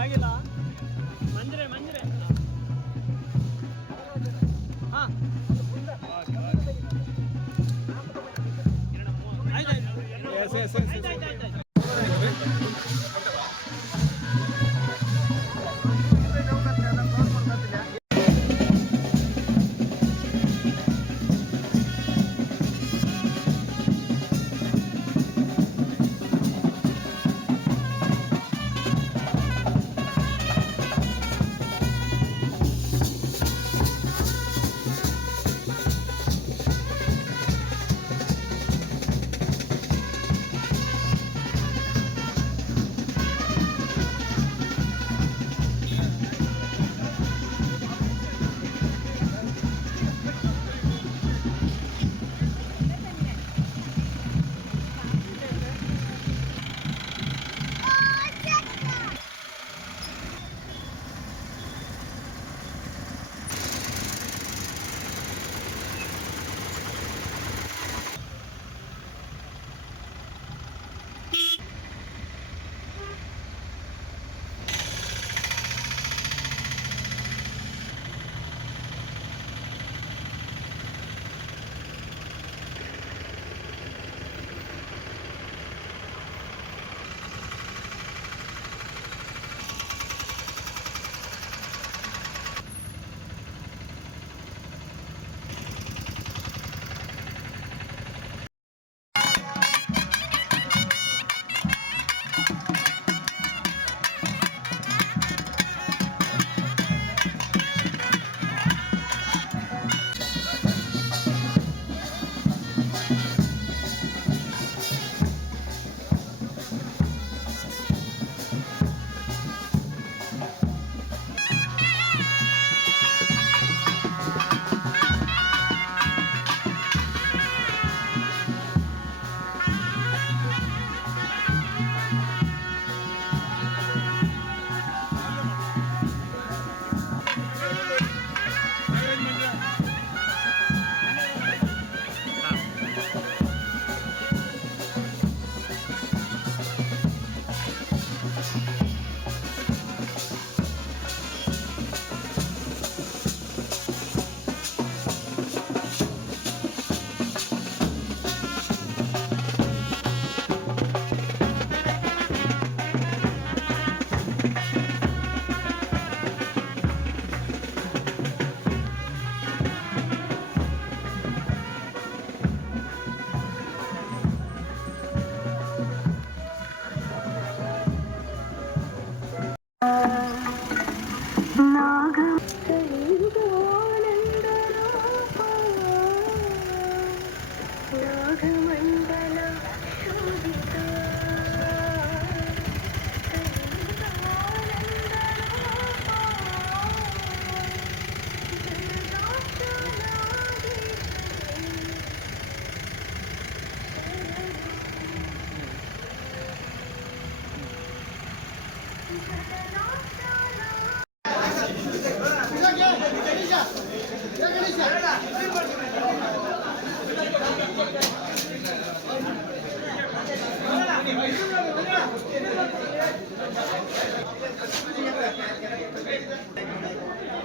ಆಗಿಲ್ಲ ಮಂಜರೆ ಹಾ ಆಯ್ತು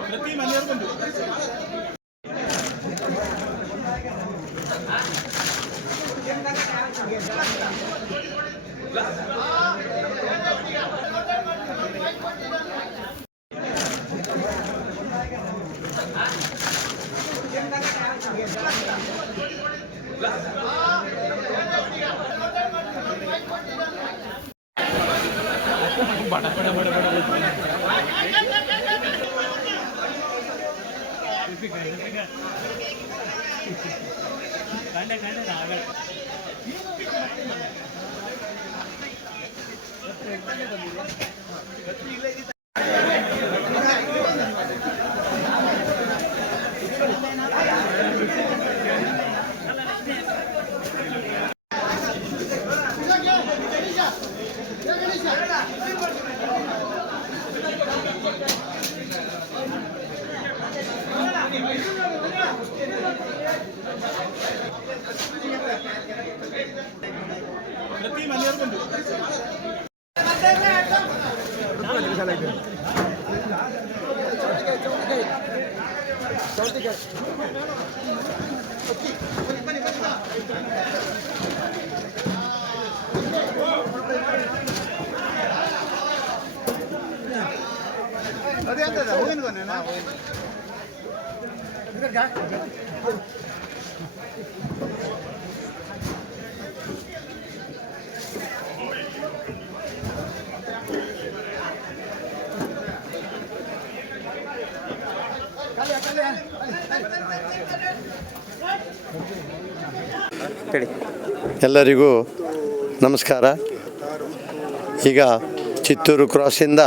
ಪ್ರತಿ ಮನೆಯವರು ಬಂದು बड़ा बड़ा बड़ा बड़ा कंडे कंडे रावल ಪ್ರತಿ ಮನೆಯವರು ಬಂದು ಎಲ್ಲರಿಗೂ ನಮಸ್ಕಾರ. ಈಗ ಚಿತ್ತೂರು ಕ್ರಾಸಿಂದ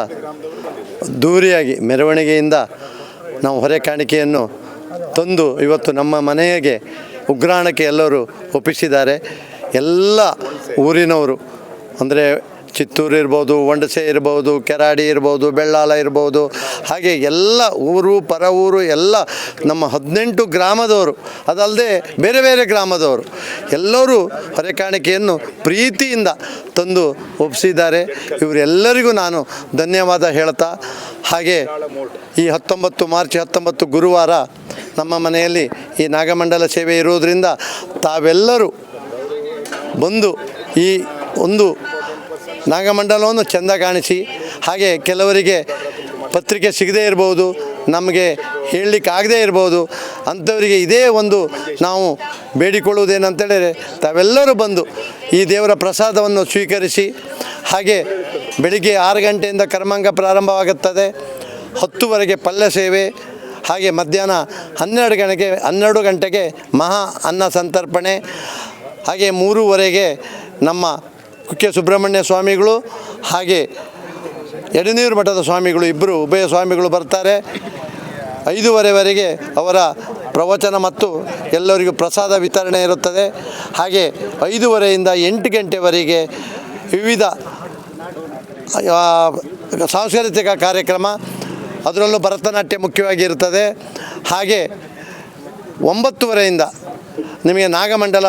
ದೂರಿಯಾಗಿ ಮೆರವಣಿಗೆಯಿಂದ ನಾವು ಹೊರೆ ಕಾಣಿಕೆಯನ್ನು ತಂದು ಇವತ್ತು ನಮ್ಮ ಮನೆಗೆ ಉಗ್ರಾಣಕ್ಕೆ ಎಲ್ಲರೂ ಒಪ್ಪಿಸಿದ್ದಾರೆ. ಎಲ್ಲ ಊರಿನವರು ಅಂದರೆ ಚಿತ್ತೂರು ಇರ್ಬೋದು, ಒಂಡಸೆ ಇರ್ಬೋದು, ಕೆರಾಡಿ ಇರ್ಬೋದು, ಬೆಳ್ಳಾಲ ಇರ್ಬೋದು, ಹಾಗೆ ಎಲ್ಲ ಊರು ಪರ ಊರು ಎಲ್ಲ ನಮ್ಮ 18 ಗ್ರಾಮದವರು, ಅದಲ್ಲದೆ ಬೇರೆ ಬೇರೆ ಗ್ರಾಮದವರು ಎಲ್ಲರೂ ಹೊರೆ ಕಾಣಿಕೆಯನ್ನು ಪ್ರೀತಿಯಿಂದ ತಂದು ಒಪ್ಪಿಸಿದ್ದಾರೆ. ಇವರೆಲ್ಲರಿಗೂ ನಾನು ಧನ್ಯವಾದ ಹೇಳ್ತಾ, ಹಾಗೆ ಈ 19 ಮಾರ್ಚ್ 19 ಗುರುವಾರ ನಮ್ಮ ಮನೆಯಲ್ಲಿ ಈ ನಾಗಮಂಡಲ ಸೇವೆ ಇರುವುದರಿಂದ ತಾವೆಲ್ಲರೂ ಬಂದು ಈ ಒಂದು ನಾಗಮಂಡಲವನ್ನು ಚೆಂದ ಕಾಣಿಸಿ, ಹಾಗೆ ಕೆಲವರಿಗೆ ಪತ್ರಿಕೆ ಸಿಗದೇ ಇರ್ಬೋದು, ನಮಗೆ ಹೇಳಲಿಕ್ಕೆ ಆಗದೇ ಇರ್ಬೋದು, ಅಂಥವರಿಗೆ ಇದೇ ಒಂದು ನಾವು ಬೇಡಿಕೊಳ್ಳುವುದೇನಂತೇಳಿದರೆ ತಾವೆಲ್ಲರೂ ಬಂದು ಈ ದೇವರ ಪ್ರಸಾದವನ್ನು ಸ್ವೀಕರಿಸಿ, ಹಾಗೆ ಬೆಳಿಗ್ಗೆ 6 ಗಂಟೆಯಿಂದ ಕರ್ಮಾಂಗ ಪ್ರಾರಂಭವಾಗುತ್ತದೆ. 10ವರೆಗೆ ಪಲ್ಯ ಸೇವೆ, ಹಾಗೆ ಮಧ್ಯಾಹ್ನ 12 ಗಂಟೆಗೆ ಮಹಾ ಅನ್ನ ಸಂತರ್ಪಣೆ, ಹಾಗೆ 3ವರೆಗೆ ನಮ್ಮ ಕುಕ್ಕೆ ಸುಬ್ರಹ್ಮಣ್ಯ ಸ್ವಾಮಿಗಳು ಹಾಗೆ ಎಡನೀರು ಮಠದ ಸ್ವಾಮಿಗಳು ಇಬ್ಬರು ಉಭಯ ಸ್ವಾಮಿಗಳು ಬರ್ತಾರೆ. 5ವರೆವರೆಗೆ ಅವರ ಪ್ರವಚನ ಮತ್ತು ಎಲ್ಲರಿಗೂ ಪ್ರಸಾದ ವಿತರಣೆ ಇರುತ್ತದೆ. ಹಾಗೆ 5ವರೆಯಿಂದ 8 ಗಂಟೆವರೆಗೆ ವಿವಿಧ ಸಾಂಸ್ಕೃತಿಕ ಕಾರ್ಯಕ್ರಮ, ಅದರಲ್ಲೂ ಭರತನಾಟ್ಯ ಮುಖ್ಯವಾಗಿ ಇರುತ್ತದೆ. ಹಾಗೆ 9ವರೆಯಿಂದ ನಿಮಗೆ ನಾಗಮಂಡಲ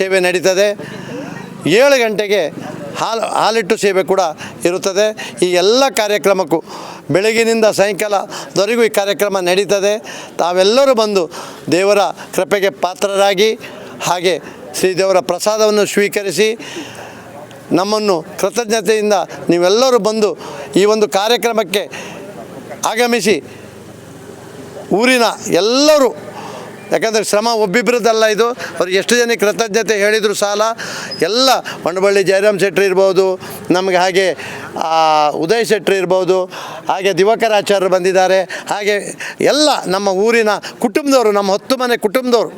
ಸೇವೆ ನಡೀತದೆ. 7 ಗಂಟೆಗೆ ಹಾಲಿಟ್ಟು ಸೇವೆ ಕೂಡ ಇರುತ್ತದೆ. ಈ ಎಲ್ಲ ಕಾರ್ಯಕ್ರಮಕ್ಕೂ ಬೆಳಗಿನಿಂದ ಸಾಯಂಕಾಲದವರೆಗೂ ಈ ಕಾರ್ಯಕ್ರಮ ನಡೀತದೆ. ತಾವೆಲ್ಲರೂ ಬಂದು ದೇವರ ಕೃಪೆಗೆ ಪಾತ್ರರಾಗಿ, ಹಾಗೆ ಶ್ರೀದೇವರ ಪ್ರಸಾದವನ್ನು ಸ್ವೀಕರಿಸಿ, ನಮ್ಮನ್ನು ಕೃತಜ್ಞತೆಯಿಂದ ನೀವೆಲ್ಲರೂ ಬಂದು ಈ ಒಂದು ಕಾರ್ಯಕ್ರಮಕ್ಕೆ ಆಗಮಿಸಿ ಊರಿನ ಎಲ್ಲರೂ, ಯಾಕಂದರೆ ಶ್ರಮ ಒಬ್ಬಿಬ್ಬರದಲ್ಲ ಇದು, ಅವ್ರಿಗೆ ಎಷ್ಟು ಜನ ಕೃತಜ್ಞತೆ ಹೇಳಿದರು ಸಾಲ. ಎಲ್ಲ ಮಂಡಬಳ್ಳಿ ಜಯರಾಮ್ ಶೆಟ್ಟಿ ಇರ್ಬೋದು, ನಮಗೆ ಹಾಗೆ ಉದಯ್ ಶೆಟ್ಟಿ ಇರ್ಬೋದು, ಹಾಗೆ ದಿವಾಕರಾಚಾರ್ಯರು ಬಂದಿದ್ದಾರೆ, ಹಾಗೆ ಎಲ್ಲ ನಮ್ಮ ಊರಿನ ಕುಟುಂಬದವರು, ನಮ್ಮ 10 ಮನೆ ಕುಟುಂಬದವರು.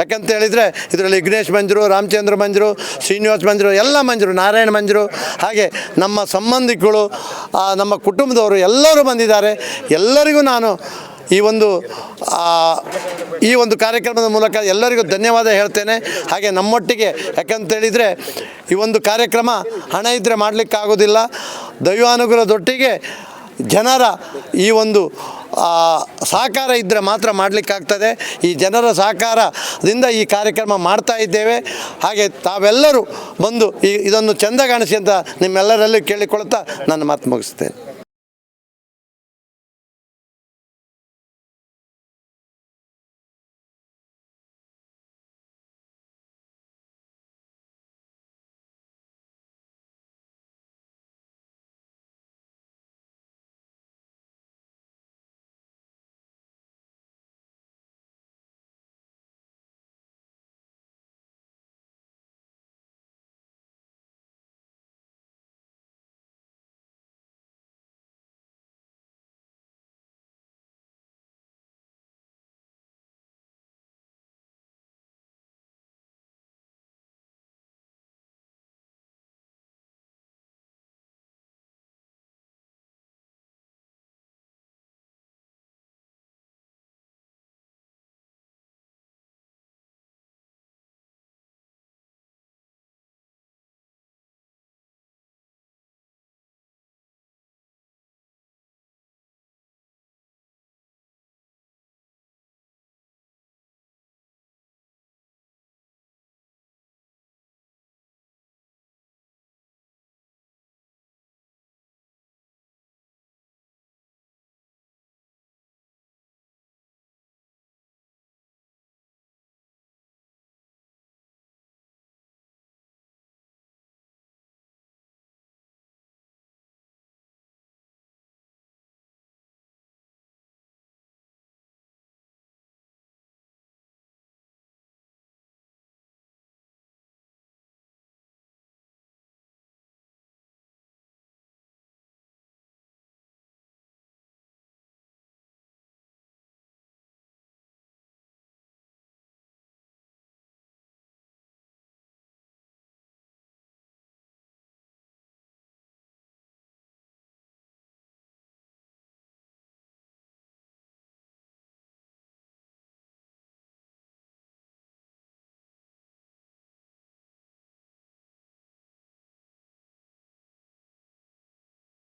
ಯಾಕಂತ ಹೇಳಿದರೆ ಇದರಲ್ಲಿ ವಿಘ್ನೇಶ್ ಮಂಜರು, ರಾಮಚಂದ್ರ ಮಂಜರು, ಶ್ರೀನಿವಾಸ್ ಮಂಜರು, ಎಲ್ಲ ಮಂಜರು, ನಾರಾಯಣ ಮಂಜರು, ಹಾಗೆ ನಮ್ಮ ಸಂಬಂಧಿಕರು, ನಮ್ಮ ಕುಟುಂಬದವರು ಎಲ್ಲರೂ ಬಂದಿದ್ದಾರೆ. ಎಲ್ಲರಿಗೂ ನಾನು ಈ ಒಂದು ಕಾರ್ಯಕ್ರಮದ ಮೂಲಕ ಎಲ್ಲರಿಗೂ ಧನ್ಯವಾದ ಹೇಳ್ತೇನೆ. ಹಾಗೆ ನಮ್ಮೊಟ್ಟಿಗೆ, ಯಾಕಂತೇಳಿದರೆ ಈ ಒಂದು ಕಾರ್ಯಕ್ರಮ ಹಣ ಇದ್ದರೆ ಮಾಡಲಿಕ್ಕಾಗೋದಿಲ್ಲ, ದೈವಾನುಗ್ರಹದೊಟ್ಟಿಗೆ ಜನರ ಈ ಒಂದು ಸಹಕಾರ ಇದ್ದರೆ ಮಾತ್ರ ಮಾಡಲಿಕ್ಕಾಗ್ತದೆ. ಈ ಜನರ ಸಹಕಾರದಿಂದ ಈ ಕಾರ್ಯಕ್ರಮ ಮಾಡ್ತಾ ಇದ್ದೇವೆ. ಹಾಗೆ ತಾವೆಲ್ಲರೂ ಬಂದು ಇದನ್ನು ಚೆಂದ ಕಾಣಿಸಿ ಅಂತ ನಿಮ್ಮೆಲ್ಲರಲ್ಲೂ ಕೇಳಿಕೊಳ್ತಾ ನನ್ನ ಮಾತು ಮುಗಿಸ್ತೇನೆ.